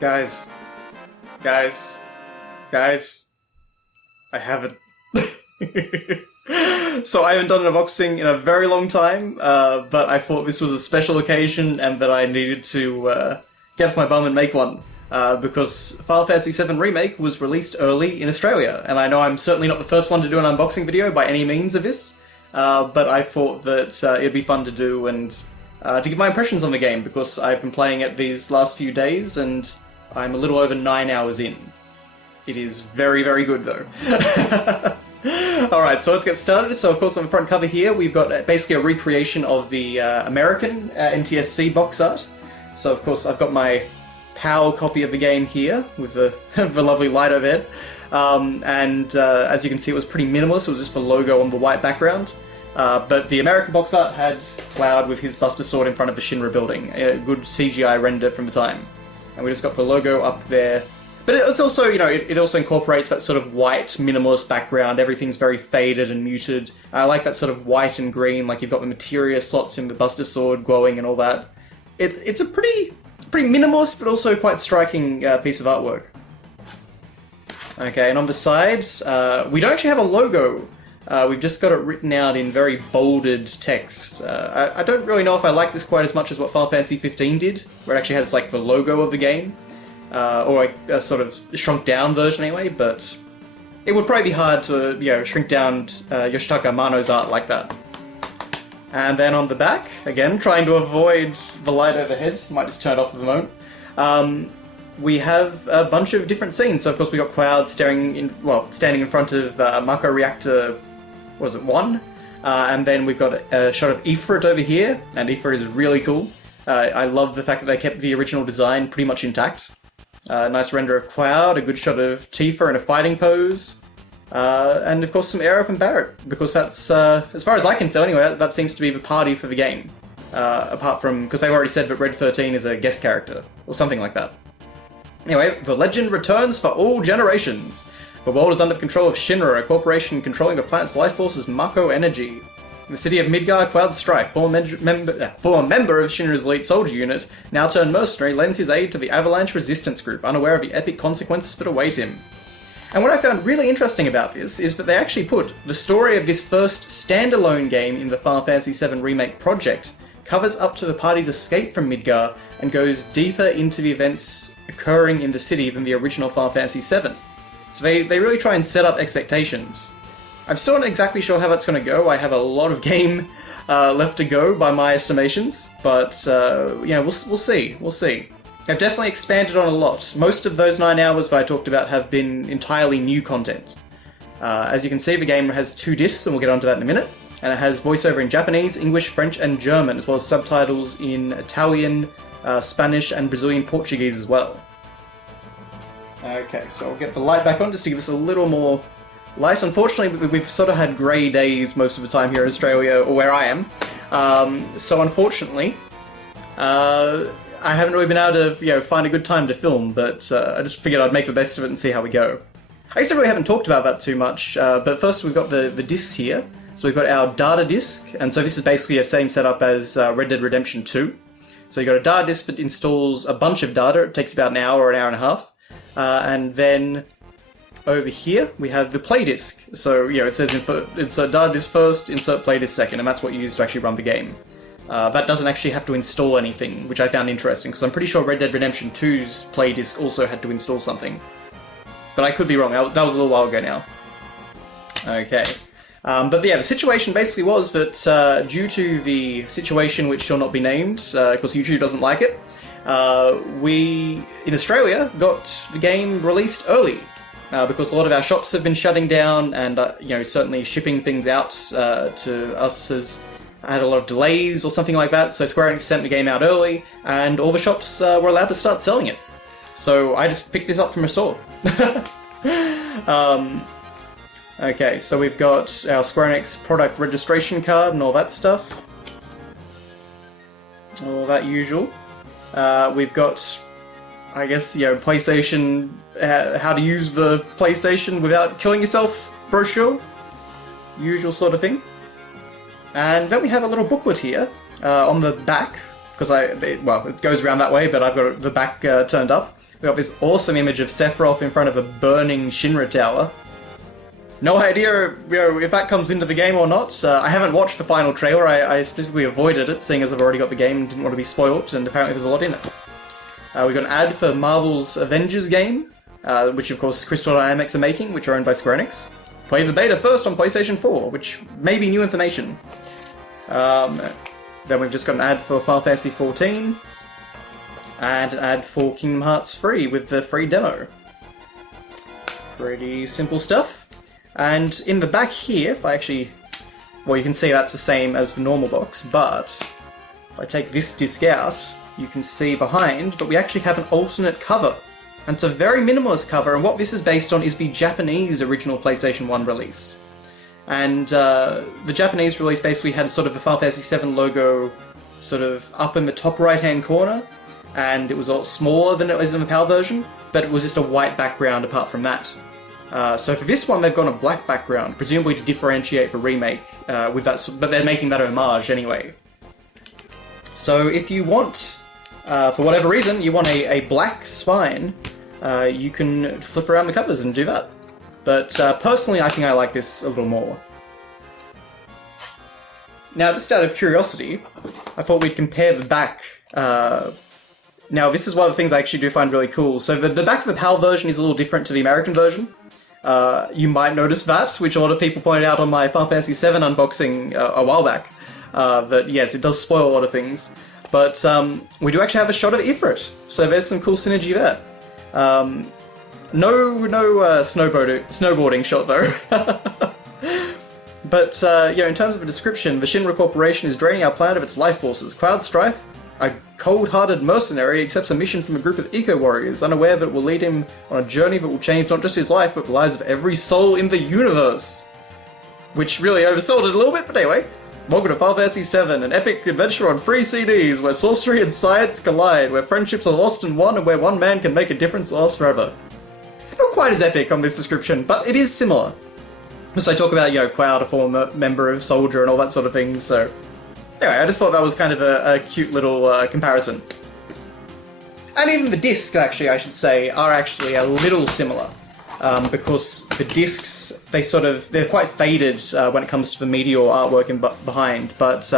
Guys, guys, guys, I haven't. So I haven't done an unboxing in a very long time, but I thought this was a special occasion and that I needed to get off my bum and make one. Because Final Fantasy VII Remake was released early in Australia, and I know I'm certainly not the first one to do an unboxing video by any means of this, but I thought that it'd be fun to do and to give my impressions on the game, because I've been playing it these last few days, and I'm a little over 9 hours in. It is very, very good, though. Alright, so let's get started. So, of course, on the front cover here, we've got basically a recreation of the American NTSC box art. So, of course, I've got my PAL copy of the game here, with the, the lovely light overhead. As you can see, it was pretty minimalist. It was just the logo on the white background. But the American box art had Cloud with his Buster Sword in front of the Shinra building. A good CGI render from the time. And we just got the logo up there. But it's also, you know, it also incorporates that sort of white, minimalist background. Everything's very faded and muted. I like that sort of white and green, like you've got the materia slots in the Buster Sword glowing and all that. It's a pretty minimalist, but also quite striking piece of artwork. Okay, and on the side, we don't actually have a logo. We've just got it written out in very bolded text. I don't really know if I like this quite as much as what Final Fantasy 15 did, where it actually has like the logo of the game, or a sort of shrunk down version anyway. But it would probably be hard to, you know, shrink down Yoshitaka Amano's art like that. And then on the back, again, trying to avoid the light overhead, might just turn it off for the moment. We have a bunch of different scenes. So of course we got Cloud standing in front of Mako Reactor. What was it, 1? And then we've got a shot of Ifrit over here, and Ifrit is really cool. I love the fact that they kept the original design pretty much intact. Nice render of Cloud, a good shot of Tifa in a fighting pose, and of course some Aerith and Barret, because that's, as far as I can tell anyway, that seems to be the party for the game. Apart from, because they've already said that Red 13 is a guest character, or something like that. Anyway, the legend returns for all generations. The world is under the control of Shinra, a corporation controlling the planet's life force is Mako Energy. In the city of Midgar, Cloud Strike, former member of Shinra's elite soldier unit, now turned mercenary, lends his aid to the Avalanche Resistance Group, unaware of the epic consequences that await him. And what I found really interesting about this is that they actually put the story of this first standalone game in the Final Fantasy VII Remake project covers up to the party's escape from Midgar and goes deeper into the events occurring in the city than the original Final Fantasy VII. So they really try and set up expectations. I'm still not exactly sure how that's going to go. I have a lot of game left to go by my estimations, but yeah, we'll see. We'll see. I've definitely expanded on a lot. Most of those 9 hours that I talked about have been entirely new content. As you can see, the game has 2 discs, and we'll get onto that in a minute. And it has voiceover in Japanese, English, French, and German, as well as subtitles in Italian, Spanish, and Brazilian Portuguese as well. Okay, so I'll get the light back on just to give us a little more light. Unfortunately, we've sort of had grey days most of the time here in Australia, or where I am. So unfortunately, I haven't really been able to, you know, find a good time to film, but I just figured I'd make the best of it and see how we go. I guess I really haven't talked about that too much, but first we've got the discs here. So we've got our data disc, and so this is basically the same setup as Red Dead Redemption 2. So you've got a data disc that installs a bunch of data. It takes about an hour or an hour and a half. And then over here we have the play disc. So, you know, it says insert data disc first, insert play disc second, and that's what you use to actually run the game. That doesn't actually have to install anything, which I found interesting, because I'm pretty sure Red Dead Redemption 2's play disc also had to install something. But I could be wrong, that was a little while ago now. Okay. But yeah, the situation basically was that due to the situation which shall not be named, because YouTube doesn't like it, we, in Australia, got the game released early, because a lot of our shops have been shutting down, and, you know, certainly shipping things out to us has had a lot of delays or something like that, so Square Enix sent the game out early, and all the shops were allowed to start selling it. So I just picked this up from a store. Okay, so we've got our Square Enix product registration card and all that stuff. All that usual. We've got, I guess, you know, PlayStation, how to use the PlayStation without killing yourself brochure. Usual sort of thing. And then we have a little booklet here on the back because it goes around that way, but I've got the back turned up. We got this awesome image of Sephiroth in front of a burning Shinra tower. No idea, if that comes into the game or not. I haven't watched the final trailer. I specifically avoided it, seeing as I've already got the game and didn't want to be spoilt, and apparently there's a lot in it. We got an ad for Marvel's Avengers game, which of course Crystal Dynamics are making, which are owned by Square Enix. Play the beta first on PlayStation 4, which may be new information. Then we've just got an ad for Final Fantasy XIV, and an ad for Kingdom Hearts 3 with the free demo. Pretty simple stuff. And in the back here, if I actually... Well, you can see that's the same as the normal box, but if I take this disc out, you can see behind that we actually have an alternate cover. And it's a very minimalist cover, and what this is based on is the Japanese original PlayStation 1 release. And the Japanese release basically had sort of the Final Fantasy VII logo sort of up in the top right-hand corner, and it was a lot smaller than it was in the PAL version, but it was just a white background apart from that. So for this one, they've gone a black background, presumably to differentiate the remake with that, but they're making that homage anyway. So if you want, for whatever reason, you want a black spine, you can flip around the covers and do that. But personally, I think I like this a little more. Now, just out of curiosity, I thought we'd compare the back. Now, this is one of the things I actually do find really cool. So the back of the PAL version is a little different to the American version. You might notice that, which a lot of people pointed out on my Final Fantasy VII unboxing a while back. That, yes, it does spoil a lot of things. But we do actually have a shot of Ifrit, so there's some cool synergy there. No snowboarding shot, though. But, in terms of a description, the Shinra Corporation is draining our planet of its life forces. Cloud Strife, a cold-hearted mercenary, accepts a mission from a group of eco-warriors, unaware that it will lead him on a journey that will change not just his life, but the lives of every soul in the universe. Which really oversold it a little bit, but anyway. Welcome to Final Fantasy VII, an epic adventure on 3 CDs, where sorcery and science collide, where friendships are lost and won, and where one man can make a difference last forever. Not quite as epic on this description, but it is similar. So I talk about, Cloud, a former member of Soldier, and all that sort of thing, so... Anyway, I just thought that was kind of a cute little comparison. And even the discs, actually, I should say, are actually a little similar. Because the discs, they're quite faded when it comes to the meteor artwork behind, but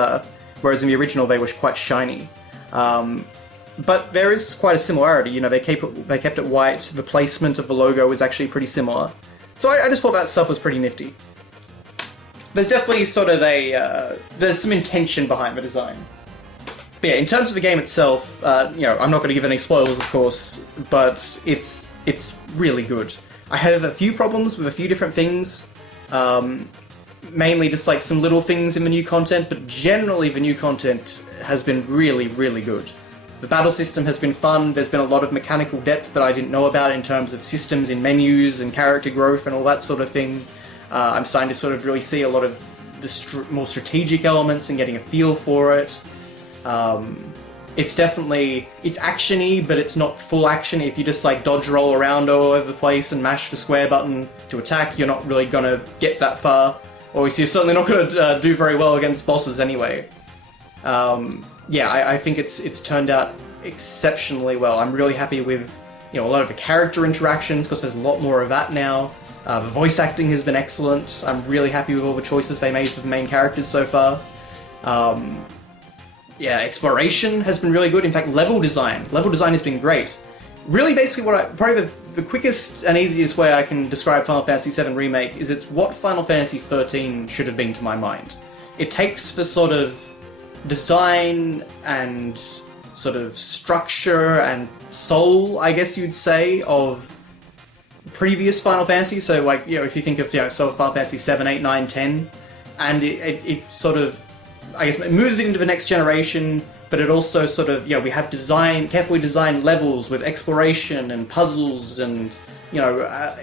whereas in the original they were quite shiny. But there is quite a similarity, they kept it white, the placement of the logo is actually pretty similar. So I just thought that stuff was pretty nifty. There's definitely sort of there's some intention behind the design. But yeah, in terms of the game itself, I'm not going to give any spoilers, of course, but it's really good. I have a few problems with a few different things, mainly just like some little things in the new content, but generally the new content has been really, really good. The battle system has been fun, there's been a lot of mechanical depth that I didn't know about in terms of systems in menus and character growth and all that sort of thing. I'm starting to sort of really see a lot of the more strategic elements and getting a feel for it. It's action-y, but it's not full action. If you just like dodge roll around all over the place and mash the square button to attack, you're not really gonna get that far. Or you're certainly not gonna do very well against bosses anyway. I think it's turned out exceptionally well. I'm really happy with a lot of the character interactions, because there's a lot more of that now. The voice acting has been excellent. I'm really happy with all the choices they made for the main characters so far. Exploration has been really good. In fact, level design has been great. Really, basically, probably the quickest and easiest way I can describe Final Fantasy VII Remake is it's what Final Fantasy XIII should have been to my mind. It takes the sort of design and sort of structure and soul, I guess you'd say, of previous Final Fantasy. So, if you think of Final Fantasy 7, 8, 9, 10, and it sort of, I guess, it moves it into the next generation, but it also sort of, we have carefully designed levels with exploration and puzzles and,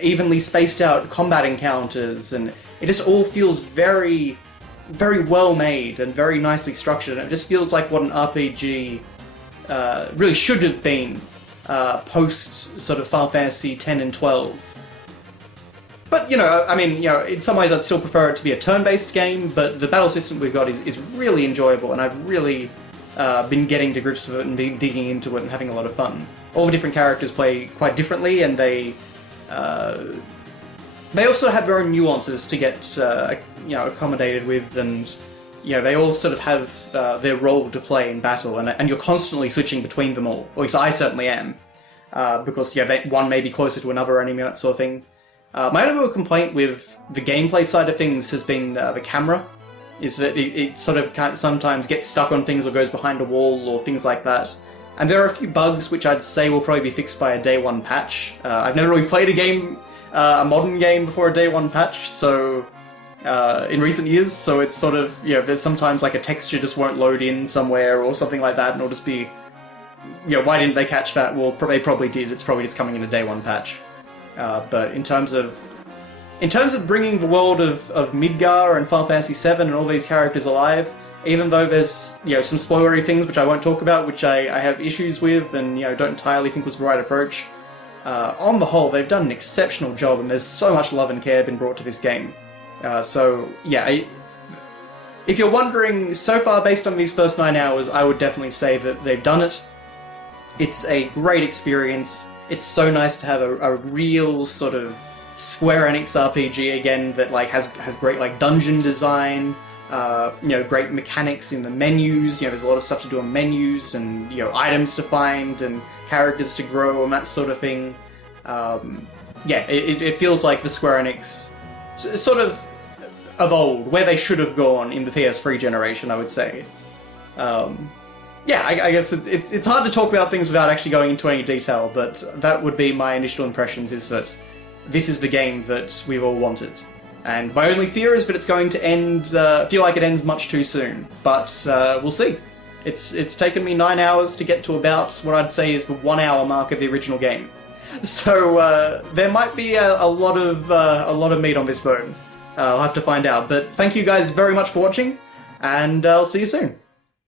evenly spaced out combat encounters, and it just all feels very, very well made and very nicely structured, and it just feels like what an RPG really should have been post sort of Final Fantasy 10 and 12. But, in some ways I'd still prefer it to be a turn-based game, but the battle system we've got is really enjoyable, and I've really been getting to grips with it and been digging into it and having a lot of fun. All the different characters play quite differently, and they also have their own nuances to get accommodated with, and they all sort of have their role to play in battle, and you're constantly switching between them all. At least I certainly am, because one may be closer to another enemy, that sort of thing. My only real complaint with the gameplay side of things has been the camera. Is that it sort of sometimes gets stuck on things or goes behind a wall or things like that. And there are a few bugs which I'd say will probably be fixed by a day one patch. I've never really played a modern game before a day one patch, so in recent years, so it's sort of, there's sometimes like a texture just won't load in somewhere or something like that, and it'll just be, why didn't they catch that? Well, they probably did, it's probably just coming in a day one patch. But in terms of bringing the world of Midgar and Final Fantasy VII and all these characters alive, even though there's some spoilery things which I won't talk about, which I have issues with and don't entirely think was the right approach, on the whole they've done an exceptional job, and there's so much love and care been brought to this game. If you're wondering, so far based on these first 9 hours, I would definitely say that they've done it. It's a great experience. It's so nice to have a real sort of Square Enix RPG again that has great dungeon design, great mechanics in the menus. There's a lot of stuff to do on menus, and items to find and characters to grow and that sort of thing. It feels like the Square Enix sort of old, where they should have gone in the PS3 generation, I would say. I guess it's hard to talk about things without actually going into any detail, but that would be my initial impressions, is that this is the game that we've all wanted. And my only fear is that it's going to feel like it ends much too soon. But we'll see. It's taken me 9 hours to get to about what I'd say is the 1 hour mark of the original game. So there might be a lot of meat on this bone. I'll have to find out. But thank you guys very much for watching, and I'll see you soon.